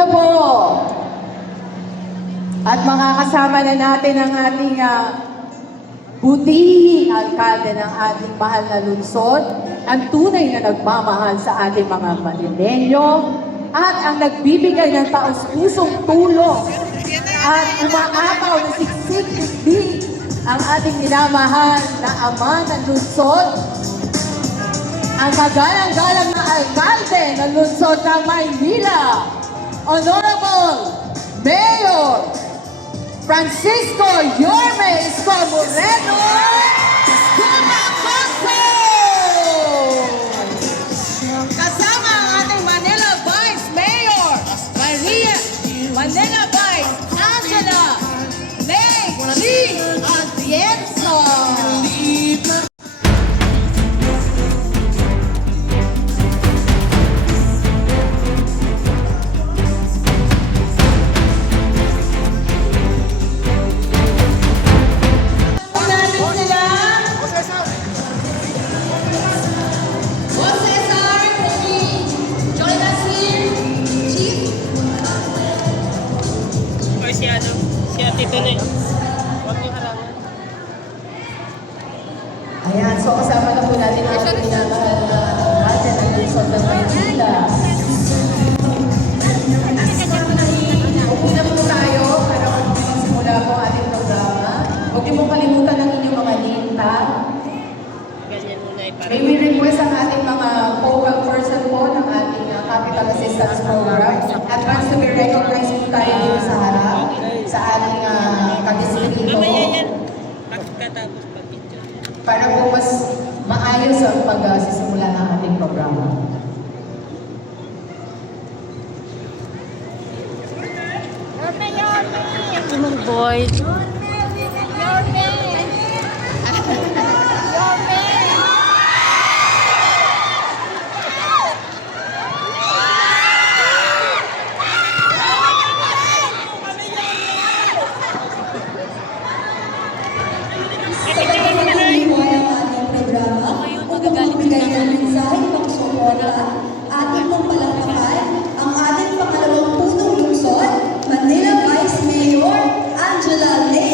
na po. At makakasama na natin ang ating butihing alkalde ng ating mahal na lungsod, ang tunay na nagmamahal sa ating mga Manileño, at ang nagbibigay ng taos-pusong tulong at umaapaw na siksik-sikdi ang ating minamahal na ama ng lungsod, ang kagalang-galang na alkalde ng lungsod ng Maynila, Honorable Mayor Francisco Yorme Isko Moreno Gumacoso! Kasama ang ating Manila Vice Mayor Manila Vice Angela May G. Atienza. Si Ate Tuloy. Huwag niyo halangan. Ayan, so kasama na po natin ang ating minamahal na alkalde ng lungsod ng Maynila. Una po tayo para magsimula po ang ating programa. Huwag niyo pong kalimutan ang inyong mga name tag. Ganyan muna ay para. May we request ang ating mga focal person po ng ating capital assistance program. Advance to be recognized po tayo dito sa harap sa ating kabisito. Mamaya yan. Pagkatapos pag-video. Para po mas maayos ang pagsisimula ng ating programa. Anong boy? Magbibigay ng mensahe ng suporta, ating pong palakpakan ang ating pangalawang punong lungsod, Manila Vice Mayor Angela Ley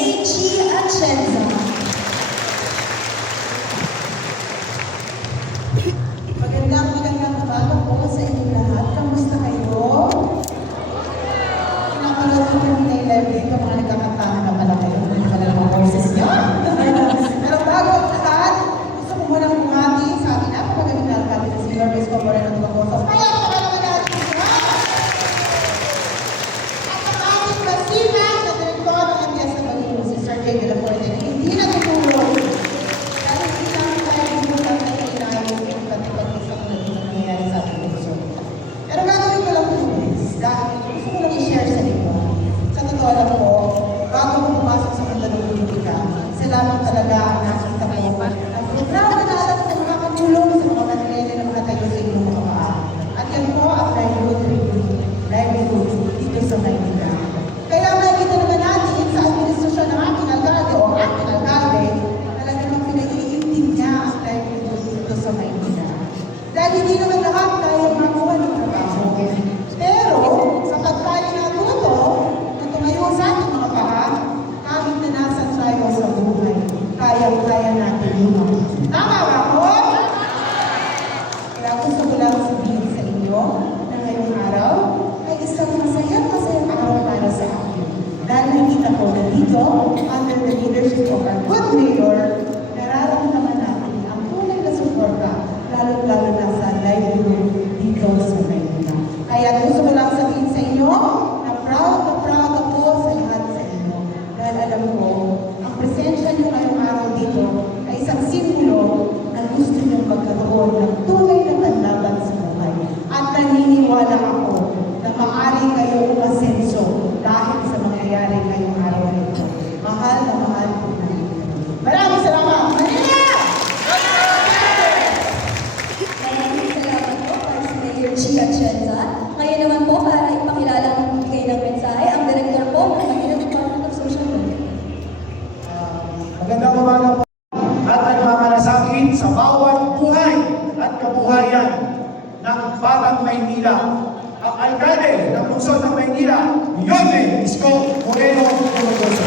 lungsod ng Maynila, Yorme Isko Moreno Tumugoso.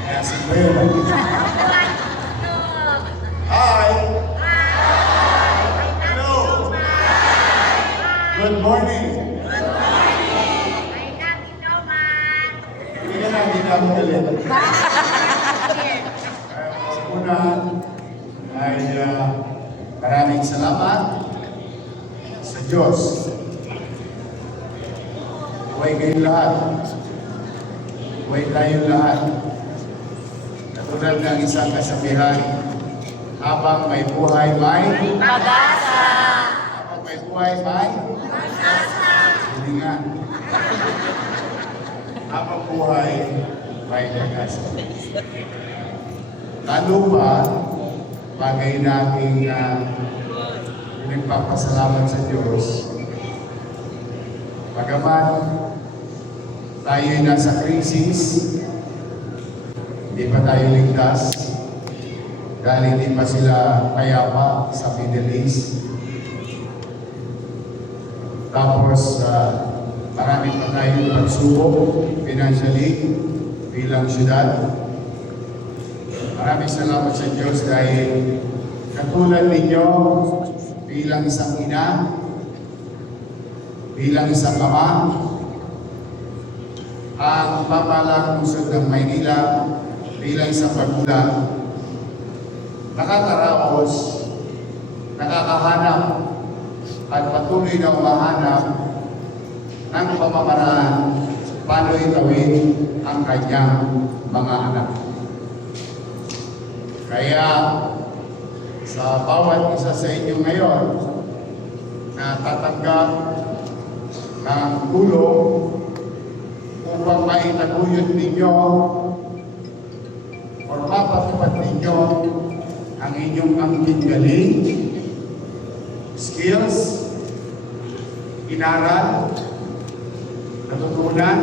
Kaya si Kuya. Hi! Hello! Good morning! Hindi na, hindi na ako galit. Una ay maraming salamat sa Diyos. Huwag kayong lahat. Huwag tayong lahat. Katulad ng isang kasabihan, habang may buhay, may Pag-asa! habang may buhay, may hindi nga. Habang buhay, may pag-asa. Lalo pa, bagay nating nagpapasalamat sa Diyos. Bagaman tayo ay nasa krisis, hindi pa tayo ligtas, dahil hindi pa sila payapa sa Middle East. Tapos, marami pa tayong pagsubok financially bilang syudad. Maraming salamat sa Diyos dahil katulad ninyo bilang isang ina, bilang isang ama, ang pamahalang lungsod ng Maynila bilang isang magulang, nakakaraos, nakakahanap at patuloy na umahanap ng pamamaraan paano itawid ang kanyang mga anak. Kaya sa bawat isa sa inyo ngayon na tatanggap ng tulong upang maitaguyod ninyo o mapatupad ninyo ang inyong angking galing, skills, inaral, natutunan,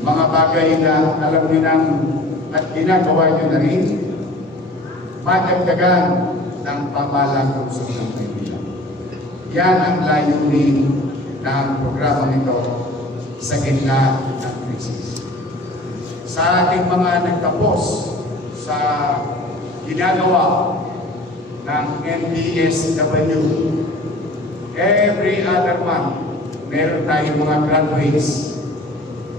mga bagay na alam niyo nang at ginagawa niyo na rin, madagdagan ng pamahalang lungsod ng Maynila. Yan ang layunin ng programa nito sa gitna ng krisis. Sa ating mga nagtapos sa ginagawa ng MDSW, every other month, meron tayong mga graduates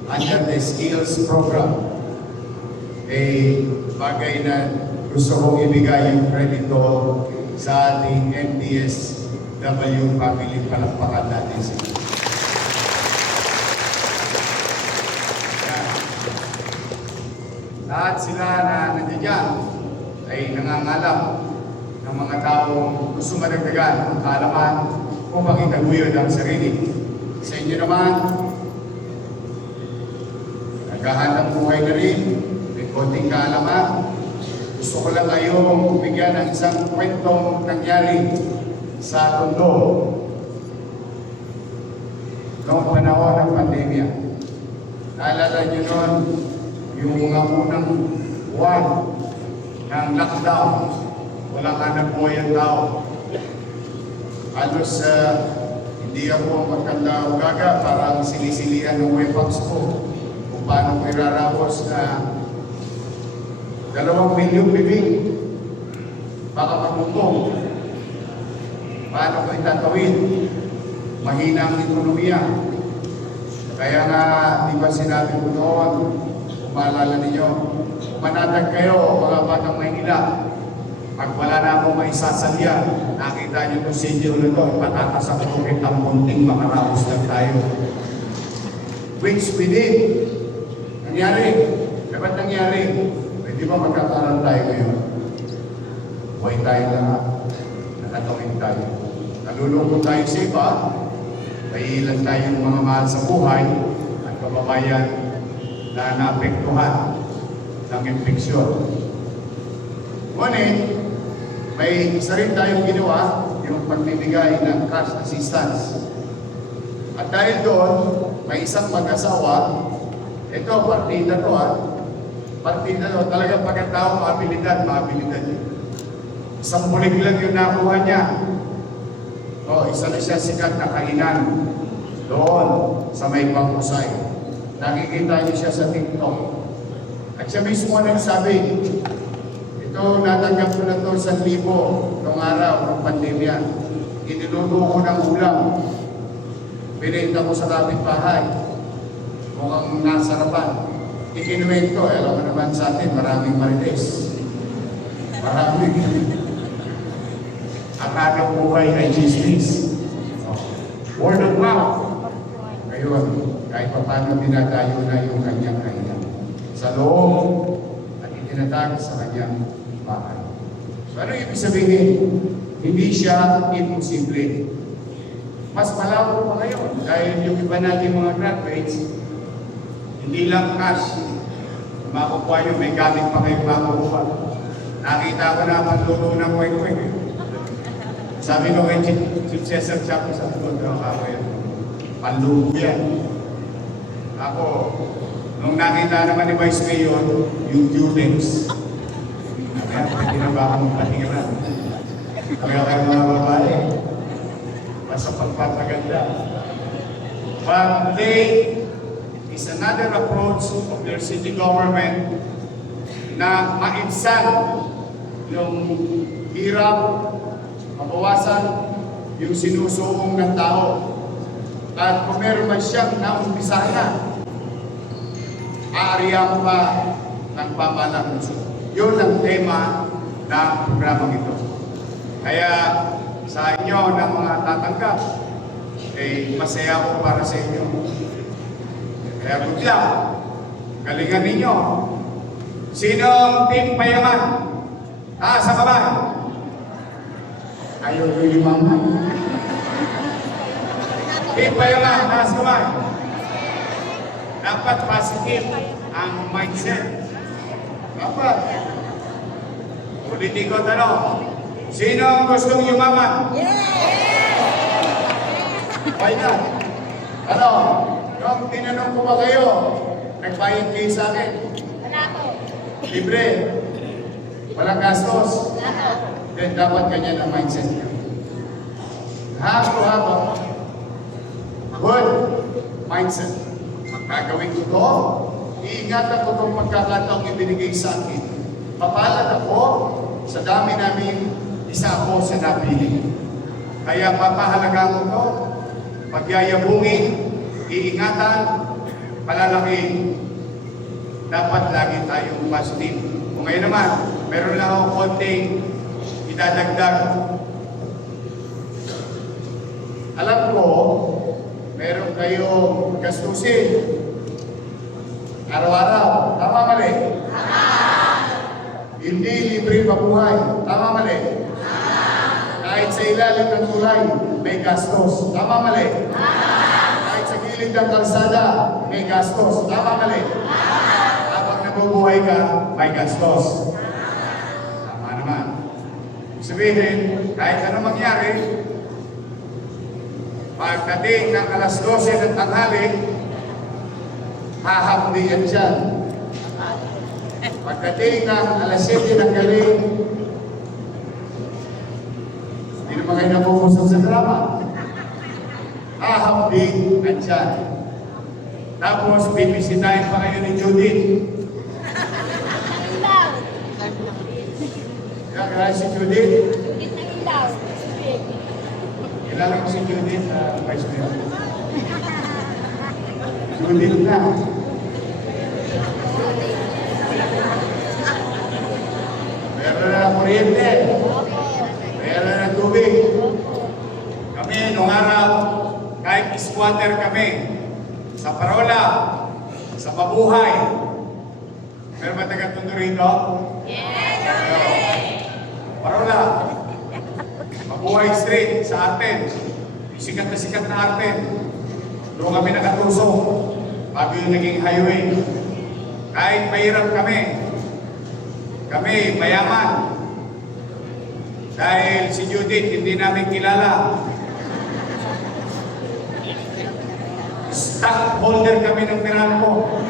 under the skills program. Bagay na gusto kong ibigay yung kredito sa ating MDSW family. Palakpakan natin sila. Lahat sila na nandiyan ay nangangalap ng mga taong gusto madagdagan ang kaalaman upang itaguyod ang sarili. Sa inyo naman, naghahanap buhay na rin, may konting kaalaman. Gusto ko lang kayong bigyan ng isang kwentong nangyari sa Tondo noong panahon ng pandemya. Naalala niyo noon, yung mga unang buwan ng lockdown, walang hanap buhay ang tao. Halos hindi ako ang magkanda-ugaga, parang sinisilihan ng weapons ko kung paano ko irarapos na 2 milyong bibig baka magutong. Paano ko itatawid? Mahina ang ekonomiya. Kaya nga, di ba sinabi ko noon, kung maalala ninyo, manatag kayo, mga batang Maynila, pag wala na akong maisasalya, nakita niyo itong video na ito, patatas ako kahit ang munting makarapos lang tayo. Which we did. Nangyari. Dapat nangyari. Di ba magkakaroon tayo ngayon? Buhay tayo lahat. Nakatawid tayo. Nalulungkot tayo sa iba. May ilan tayong mga mahal sa buhay at kababayan na naapektuhan ng infeksyon. Ngunit, may isa rin tayong ginawa, yung pagbibigay ng cash assistance. At dahil doon, may isang mag-asawa, ito, partida to partida, no? Talagang pagkatao, maabilidad yun. Isang bulig lang yung nakuha niya. Isa na siya sikat na kainan doon sa may Pangusay. Nakikita niyo siya sa TikTok. At siya mismo nagsabi, ito, natanggap ko na ito 1,000 noong araw ng pandemya. Iniluto ko ng ulam. Binenta ko sa kapitbahay. Mukhang nasarapan. Ikinuwento, alam mo naman sa atin, maraming marites. Maraming. Ang ating buhay ay chismis. Word of mouth. Ngayon, kahit pa paano dinadayo na yung kanyang kainan. Sa loob at itinatag sa kanyang bahay. So ano ibig sabihin? Hindi siya imposible. Mas malabo pa ngayon dahil yung iba natin mga graduates, hindi lang cash. Makukuha nyo, may gamit pa kayo makukuha. Nakita ko na panluto ng kwek-kwek. Sabi ko kay Chief Cesar Chapo sa tukod ng kakoy, panluto yan. Ako, nung nakita naman ni Vice Mayor, yung Judex. Kaya pwede na ba akong patiran? Kaya kayo mga babae, basta pagpapaganda. But they is another approach of their city government na maibsan yung hirap, mabawasan yung sinusuong ng tao. At kung meron man siyang naumpisahan na, aariya mo pa ng papalang puso. Yun ang tema ng programang ito. Kaya sa inyo ng mga tatanggap, masaya ako para sa inyo. Kaya good luck. Galingan ninyo. Sinong team payaman? Taas ang kamay. Ayaw nyo yumaman. Team payaman, taas kamay. Dapat positive ang mindset. Dapat. Ulitin ko tanong. Sino ang gustong yumaman? Why not? Ano? Nung tinanong ko ba kayo, nagbayad kayo sa akin? Wala ko. Libre. Walang gastos. Then dapat ganyan ang mindset niyo. Haba. Good mindset. Magkagawin ko to. Iingatan ko itong pagkakataong ibinigay sa akin. Papalad ako sa dami namin, isa ako sa napili. Kaya papahalagaan ko to. Pagyayabungin, iingatan, palalaking. Dapat lagi tayong positive. Kung ngayon naman, meron lang akong konting idadagdag. Alam ko, meron kayong gastusin. Araw-araw. Tama mali? Hindi libre mabuhay. Tama mali? Kahit sa ilalim ng tulay, may gastos. Tama mali? Kahit sa gilid ng kalsada, may gastos. Tama mali? Habang nabubuhay ka, may gastos. Tama naman. Sabihin, kahit ano mangyari, pagdating ng alas 12 ng tanghali, hahapdi yan dyan. Pagdating ng alas 7 ng galing, hindi naman kayo napupusap sa drama. Hahapdi yan dyan. Tapos, bibisitahin pa kayo ni Judith. Kaya si Judith, kilala ko si Judith, Vice Mayor. Judith na. Meron na kuryente. Meron na tubig. Kami, nung araw, kahit squatter kami, sa Parola, sa Mabuhay. Meron ba taga-tundo rito? Parola. Mabuhay Street sa Arten. Sikat na Arten. Doon kami nakatusok. Bago yung naging highway. Kahit mahirap kami mayaman. Dahil si Judith hindi namin kilala. Stockholder kami ng Meralco.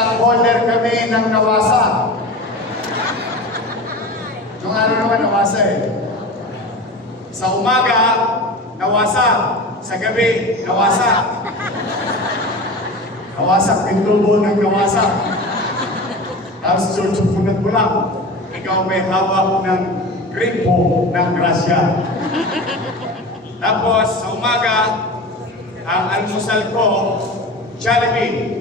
stockholder kami ng Nawasa. Nung araw naman Nawasa eh. Sa umaga, Nawasa. Sa gabi, Nawasa. Nawasak pintubo ng nawasak. Tapos susupunat mo lang. Ikaw may hawak ng gripo ng grasya. Tapos sa umaga, ang almusal ko, Jollibee.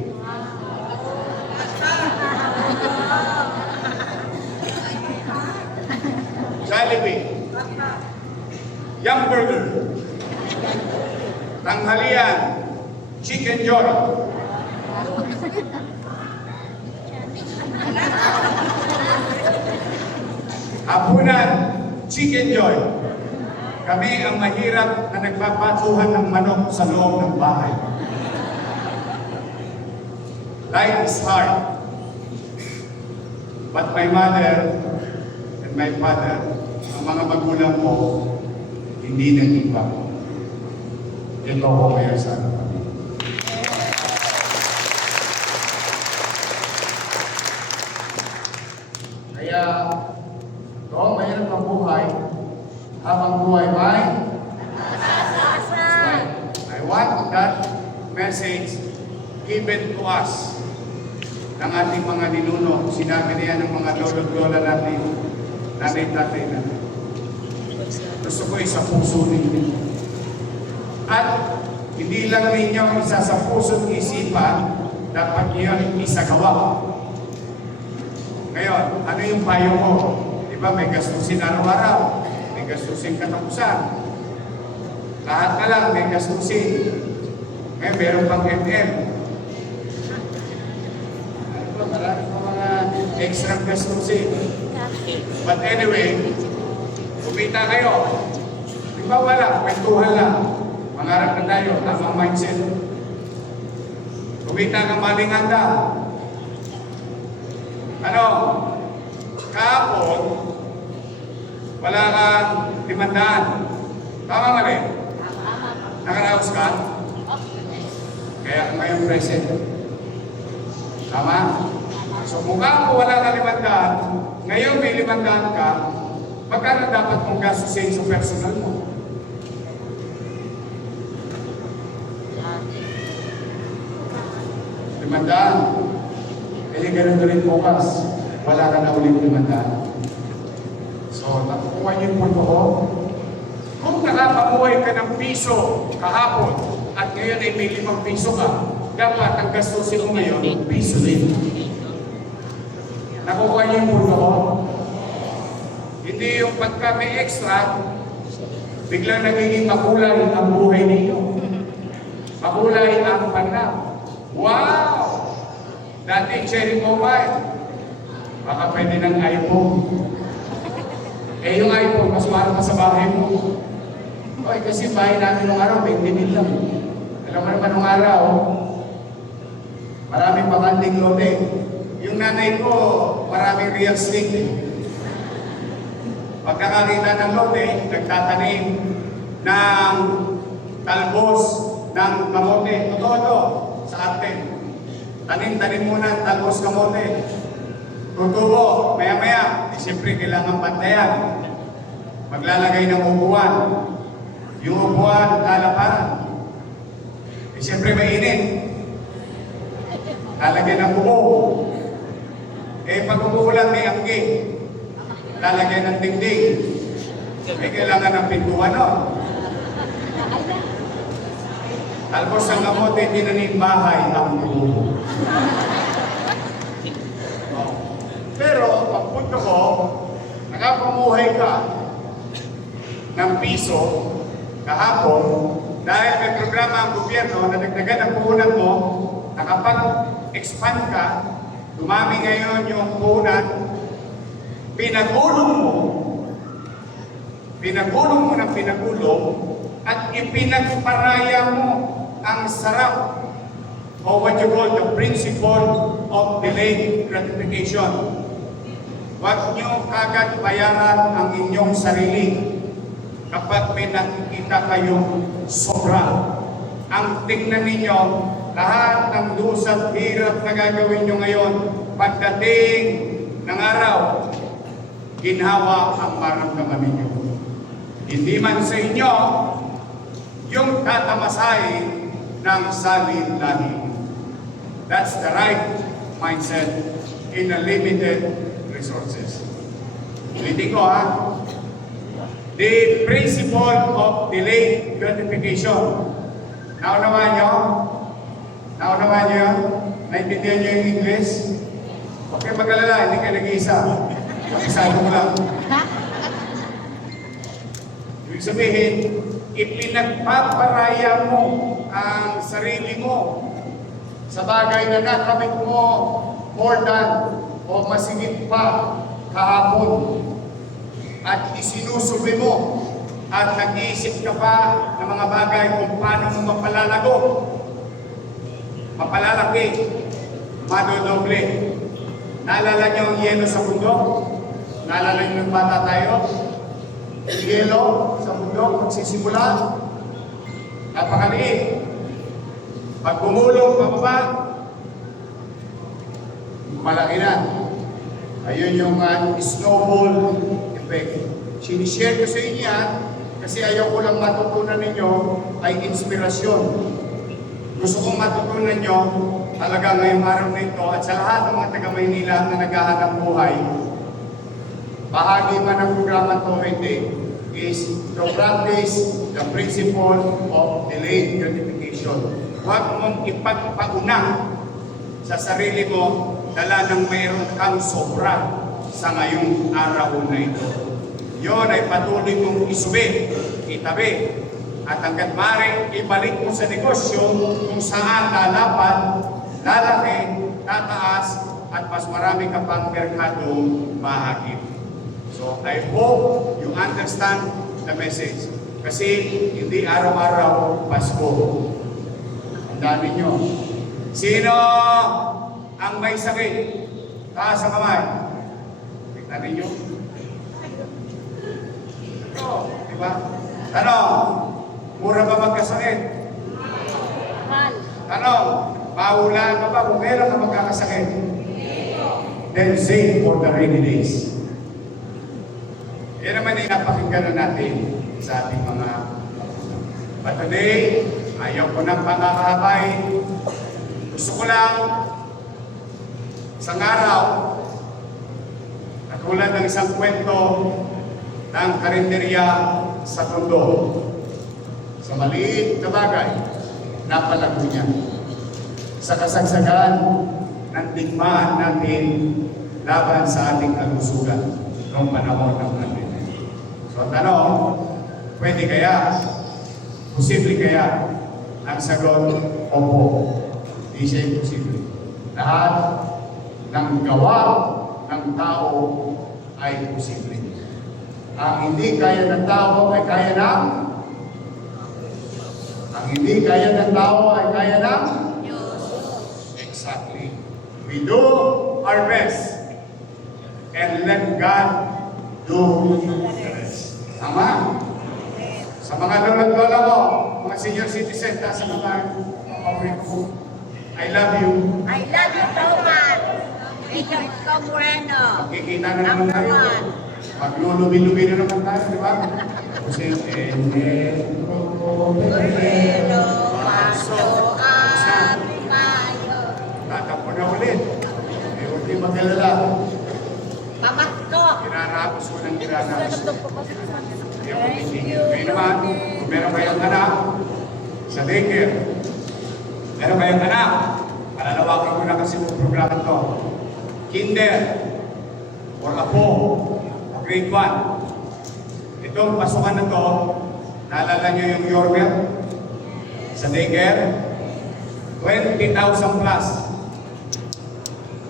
Jollibee. Yum Burger. Tanghalian, Chicken Joy. Hapunan, Chicken Joy. Kami ang mahirap na nagpapatuhan ng manok sa loob ng bahay. Life is hard. But my mother and my father, ang mga magulang ko, hindi nag-iba. Ito ko ngayon sa kami. Kaya, noong mayroon ng buhay, habang buhay may I want that message given to us ng ating mga ninuno. Sinabi niya ng mga lolo-lola natin, nanay-tatay natin. Gusto ko isa puso ninyo. At hindi lang ninyo isa sa puso at isipan, dapat niyo isagawa. Ngayon, ano yung payo mo? Diba may gastusin araw-araw, may gastusin katapusan. Lahat na lang may gastusin. Ngayon, meron pang ML. Ano ba, marami pa mga extra gastusin. But anyway, kumita kayo. Di ba wala? Kwentuhan lang. Mangarap na tayo. Tamang mindset. Kumita ka maling handa. Ano? Kahapon, wala kang 500. Tama mali? Nakaraos ka? Kaya ngayon present. Tama? So mukha ko wala kang 500, ngayon may 500 ka, magkano dapat mong gastusin sa personal mo? Limandaan. Eh, ganun rin bukas. Wala ka na ulit 500. So, nakukuha niyo yung punto ko. Kung nakapamuhay ka ng piso kahapon at ngayon ay may 5 piso ka, dapat ang gastusin mo ngayon, piso rin. Nakukuha niyo yung punto ko. Hindi yung pagka may extra, biglang nagiging makulay ang buhay ninyo. Makulay ang panlap. Wow! Dati cherry mobile. Baka pwede ng iPhone. Eh yung iPhone, mas mahal pa sa bahay mo. Okay, kasi bahay namin nung araw, 20 lang. Alam mo naman nung araw, maraming pakanting lote. Yung nanay ko, maraming real estate. Pagkakakita ng lote, nagtatanim ng talbos ng kamote. Totoo ito sa atin. Tanim-tanim muna ang talbos kamote. Tutubo, maya-maya, siyempre kailangan bantayan. Maglalagay ng upuan. Yung upuan, lalaparan. Siyempre mainit. Lalagyan ng bubong. Pag umuulan may anggi. Lalagyan ng dingding. Kailangan ng pintuan nun. Talbos ang kamote, tinanim bahay ang bubong. Pero, ang punto ko, nakapamuhay ka ng piso kahapon dahil may programa ang gobyerno na nagdagan ang puhunan mo, nakapag-expand ka, dumami ngayon yung puhunan, pinagulong mo ng pinagulong at ipinagparaya mo ang sarap o what you call the principle of delayed gratification. Huwag nyo kagad bayaran ang inyong sarili kapag may nakikita kayong sobra. Ang tingnan ninyo, lahat ng lusat hirap na gagawin nyo ngayon, pagdating ng araw, ginhawa ang maramdaman ninyo. Hindi man sa inyo yung tatamasahin ng salin lahi. That's the right mindset in a limited resources. Ulitin ko ha. The principle of delayed gratification. Naunawaan nyo? Naunawaan nyo yun? Naintindihan nyo yung English? Okay, mag-alala, hindi kayo nag-iisa. Mag-isado mo lang. Ibig sabihin, ipinagpaparaya mo ang sarili mo sa bagay na nakamit mo more than o masigit pa kahapon at isinusubi mo at nag-iisip ka pa ng mga bagay kung paano mo mapalalago, mapalalaki, madodoble. Naalala niyo ang yelo sa bundok? Naalala niyo yung bata tayo? Yung yelo sa bundok, magsisimula, napakaliit. Pag gumulong pababa, malaki na. Ayun yung snowball effect. Sinishare ko sa inyo yan kasi ayaw ko lang matutunan ninyo ay inspirasyon. Gusto kong matutunan nyo talaga ngayong araw na ito at sa lahat ng mga taga-Maynila na naghahanap buhay, bahagi man ng programa to hindi is to practice the principle of delayed gratification. Huwag mong ipagpauna sa sarili mo dala ng mayroon kang sobra sa ngayong araw na ito. Yun ay patuloy mong isubi, itabi, at hanggat maaari ibalik mo sa negosyo kung saan lalapan, lalaki, tataas, at mas marami ka pang merkadong mahagip. So I hope you understand the message. Kasi hindi araw-araw Pasko. Ang dami nyo. Sino ang may sakit? Taas ang kamay. Kita ninyo? Ito, di ba? Tanong, mura ba magkasakit? Mahal. Tanong, mahulaan ka ba kung meron ka magkakasakit? Then save for the rainy days. Yan naman yung napakinggan natin sa ating mga. But today, ayaw ko ng pangkakahabay. Gusto ko lang isang araw, katulad ng isang kwento ng karinderya sa Tondo. Sa maliit na bagay, napalago niya. Sa kasagsagan ng digmaan natin laban sa ating kalusugan noong panahon ng pandemya. So, tanong, pwede kaya? Posible kaya? Ang sagot, opo. Hindi siya imposible. Lahat ng gawa ng tao ay posible. Ang hindi kaya ng tao ay kaya ng hindi kaya ng tao ay kaya ng Diyos. Exactly. We do our best and let God do the rest. Tama? Sa mga lolo-lola mo, mga senior citizen, taas ang mga paborito. I love you. I love you so much. Bishop Isko Moreno. Magkikita na naman tayo. Maglulubi-lubi na naman tayo, di ba? Kasi, Moreno, paso abi kayo. tatapon na ulit. Eh, huwag kayo mag-alala. Pamasko. Kinarapos ko ng kinarapos. Hindi ako titigil. Ngayon naman, kung meron kayong anak sa daycare, meron kayong anak, palalawakin ko na kasi yung programa to. Kinder, or apo, o grade 1. Itong pasukan na to, naalala nyo yung Yormel sa daycare? 20,000 plus.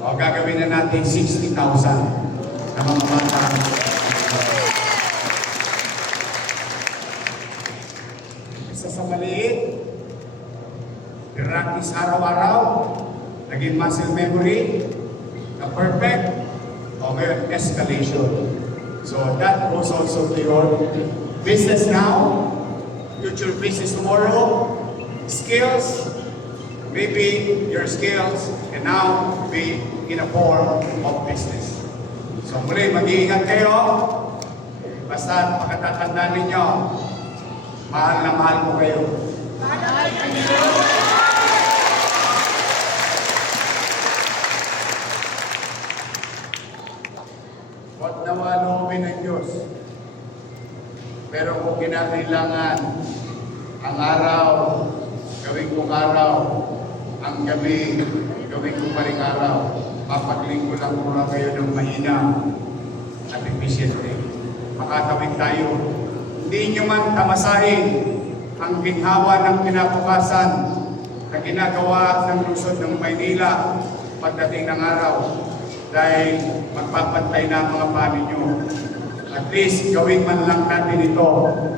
O gagawin na natin 60,000 na mga bata. Isa sa maliit, practice araw-araw, naging muscle memory, na perfect, o ngayon, escalation. So that goes also to your business now, future business tomorrow, skills, maybe your skills can now be in a form of business. So muli, mag-iingat kayo. Basta pagkatatandaan ninyo, mahal na mahal ko kayo. Huwag nawa loobin ng Diyos. Pero kung kinakailangan, ang araw, gawin kong araw, ang gabi, gawin kong paring araw, mapaglingko lang muna kayo ng mahina at efficiently. Makatawid tayo. Hindi nyo man tamasahin ang ginhawa ng kinabukasan na ginagawa ng lungsod ng Maynila pagdating ng araw dahil magpapantay na ang mga panin nyo. At least gawin man lang natin ito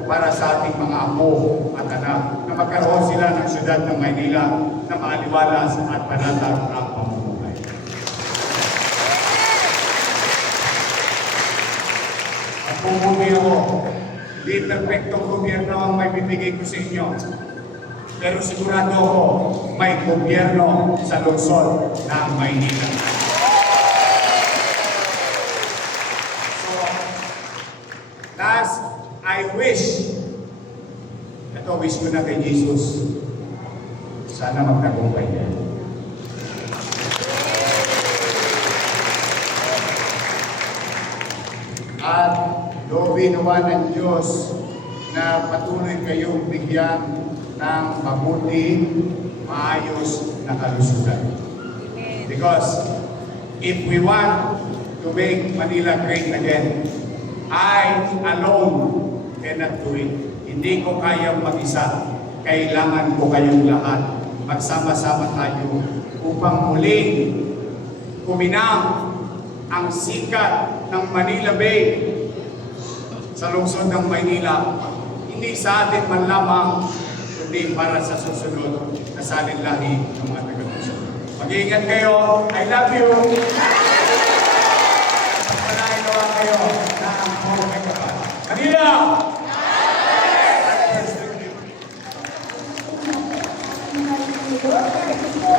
para sa ating mga apo at anak na magkaroon sila ng syudad ng Maynila na maaliwalas at panatag ang pamumuhay. At pumuli ako, hindi perfectong gobyerno ang may bibigay ko sa inyo. Pero sigurado ako, may gobyerno sa lungsod ng Maynila. Last, I wish, ito wish ko na kay Jesus, sana magtagumpay niya. At loobin naman ng Diyos na patuloy kayong bigyan ng mabuti, maayos na kalusugan. Because if we want to make Manila great again, I alone cannot do it. Hindi ko kayang mag-isa. Kailangan ko kayong lahat. Magsama-sama tayo upang muling kuminang ang sikat ng Manila Bay sa lungsod ng Maynila. Hindi sa atin man lamang, kundi para sa susunod na salinlahi ng mga taga-lungsod. Mag-iingat kayo. I love you. Pagpanahin nawa kayo na ang may kapal. Manila! Thank you.